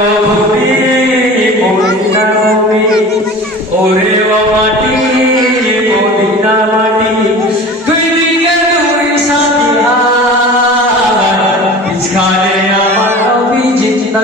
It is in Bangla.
ও ভূমি মদিনা ভূমি ওরে ও মাটি মদিনা মাটি দুই দিকে দুই সাথী হাত মাঝখানে আমার নবী জিন্দা